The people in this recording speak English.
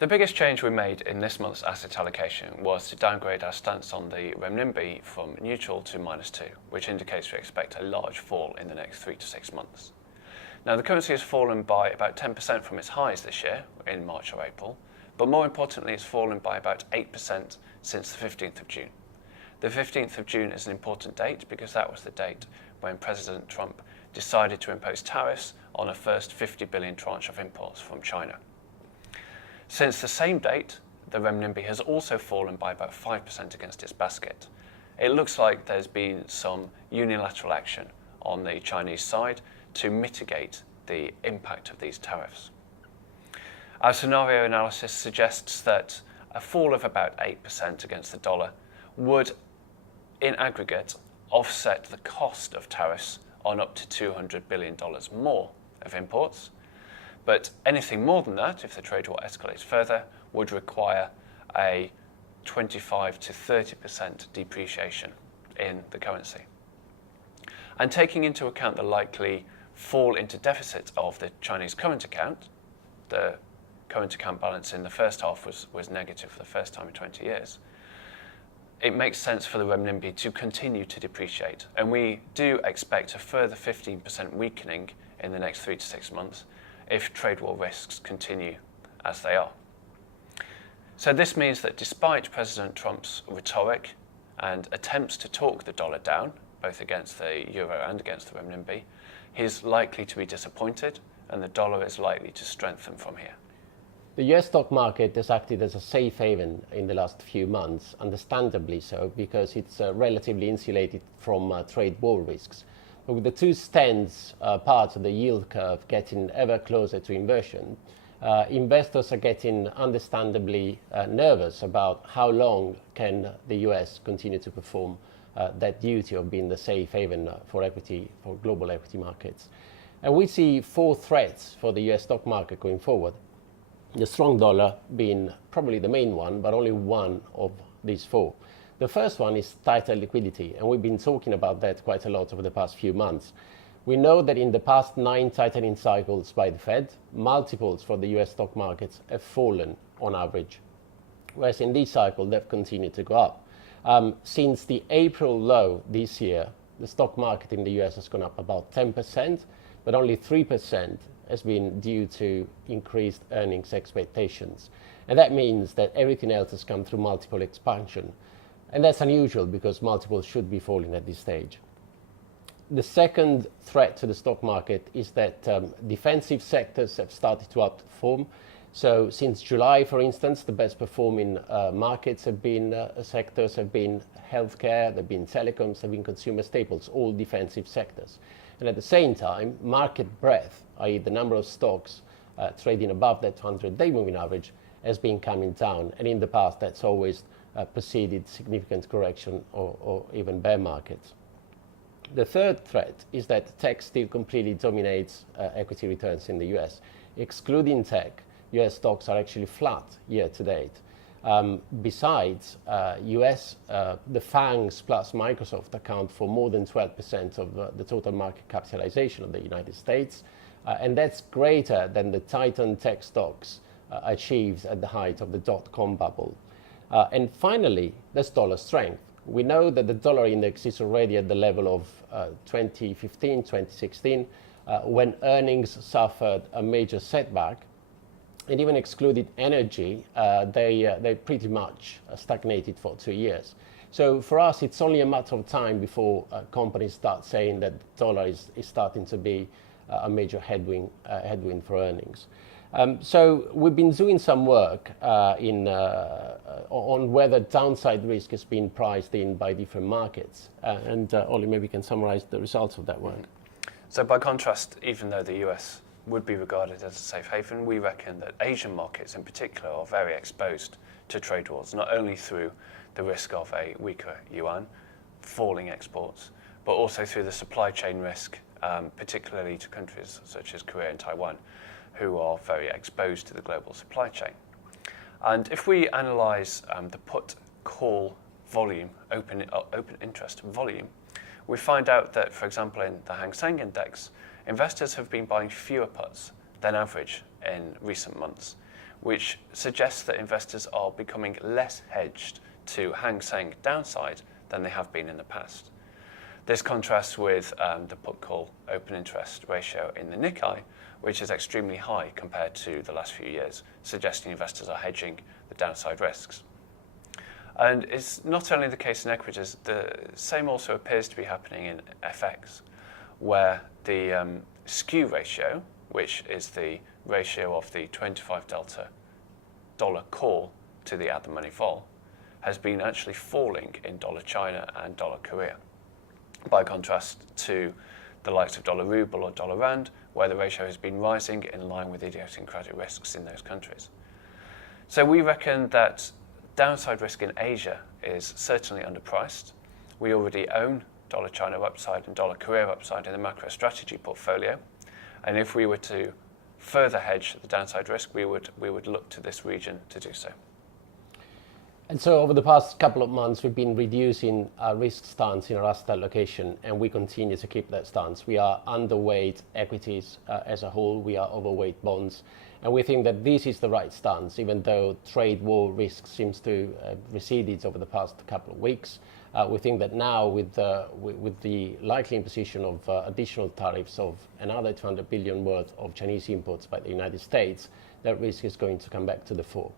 The biggest change we made in this month's asset allocation was to downgrade our stance on the renminbi from neutral to -2, which indicates we expect a large fall in the next 3 to 6 months. Now, the currency has fallen by about 10% from its highs this year in March or April, but more importantly, it's fallen by about 8% since the 15th of June. The 15th of June is an important date because that was the date when President Trump decided to impose tariffs on a first 50 billion tranche of imports from China. Since the same date, the renminbi has also fallen by about 5% against its basket. It looks like there's been some unilateral action on the Chinese side to mitigate the impact of these tariffs. Our scenario analysis suggests that a fall of about 8% against the dollar would, in aggregate, offset the cost of tariffs on up to $200 billion more of imports. But anything more than that, if the trade war escalates further, would require a 25 to 30% depreciation in the currency. And taking into account the likely fall into deficit of the Chinese current account, the current account balance in the first half was negative for the first time in 20 years, it makes sense for the renminbi to continue to depreciate. And we do expect a further 15% weakening in the next 3 to 6 months if trade war risks continue as they are. So this means that despite President Trump's rhetoric and attempts to talk the dollar down, both against the euro and against the renminbi, he's likely to be disappointed and the dollar is likely to strengthen from here. The US stock market has acted as a safe haven in the last few months, understandably so, because it's relatively insulated from trade war risks. But with the two stands parts of the yield curve getting ever closer to inversion, investors are getting understandably nervous about how long can the US continue to perform that duty of being the safe haven for global equity markets. And we see 4 threats for the US stock market going forward. The strong dollar being probably the main one, but only one of these 4. The first one is tighter liquidity, and we've been talking about that quite a lot over the past few months. We know that in the past 9 tightening cycles by the Fed, multiples for the US stock markets have fallen on average, whereas in this cycle they've continued to go up. Since the April low this year, the stock market in the US has gone up about 10%, but only 3% has been due to increased earnings expectations. And that means that everything else has come through multiple expansion. And that's unusual because multiples should be falling at this stage. The second threat to the stock market is that defensive sectors have started to outperform. So since July, for instance, the best performing markets have been sectors have been healthcare, they've been telecoms, they've been consumer staples, all defensive sectors. And at the same time, market breadth, i.e. the number of stocks trading above that 100-day moving average, has been coming down. And in the past, that's always preceded significant correction or even bear markets. The third threat is that tech still completely dominates equity returns in the US. Excluding tech, US stocks are actually flat year to date. Besides, the FANGs plus Microsoft account for more than 12% of the total market capitalization of the United States, and that's greater than the titan tech stocks achieved at the height of the dot-com bubble. And finally, there's dollar strength. We know that the dollar index is already at the level of 2015, 2016, when earnings suffered a major setback. And even excluded energy, they pretty much stagnated for 2 years. So for us, it's only a matter of time before companies start saying that the dollar is starting to be a major headwind for earnings. So we've been doing some work on whether downside risk has been priced in by different markets. And Ollie, maybe you can summarize the results of that work. So by contrast, even though the US would be regarded as a safe haven, we reckon that Asian markets in particular are very exposed to trade wars, not only through the risk of a weaker yuan, falling exports, but also through the supply chain risk, particularly to countries such as Korea and Taiwan, who are very exposed to the global supply chain. And if we analyse the put-call volume, open interest volume, we find out that, for example, in the Hang Seng Index, investors have been buying fewer puts than average in recent months, which suggests that investors are becoming less hedged to Hang Seng downside than they have been in the past. This contrasts with the put-call open interest ratio in the Nikkei, which is extremely high compared to the last few years, suggesting investors are hedging the downside risks. And it's not only the case in equities, the same also appears to be happening in FX, where the skew ratio, which is the ratio of the 25 delta dollar call to the at-the-money vol, has been actually falling in dollar China and dollar Korea, by contrast to the likes of dollar ruble or dollar rand, where the ratio has been rising in line with idiosyncratic risks in those countries. So we reckon that downside risk in Asia is certainly underpriced. We already own dollar China upside and dollar Korea upside in the macro strategy portfolio. And if we were to further hedge the downside risk, we would look to this region to do so. And so over the past couple of months, we've been reducing our risk stance in our asset allocation, and we continue to keep that stance. We are underweight equities as a whole, we are overweight bonds, and we think that this is the right stance, even though trade war risk seems to have receded over the past couple of weeks. We think that now with the likely imposition of additional tariffs of another 200 billion worth of Chinese imports by the United States, that risk is going to come back to the fore.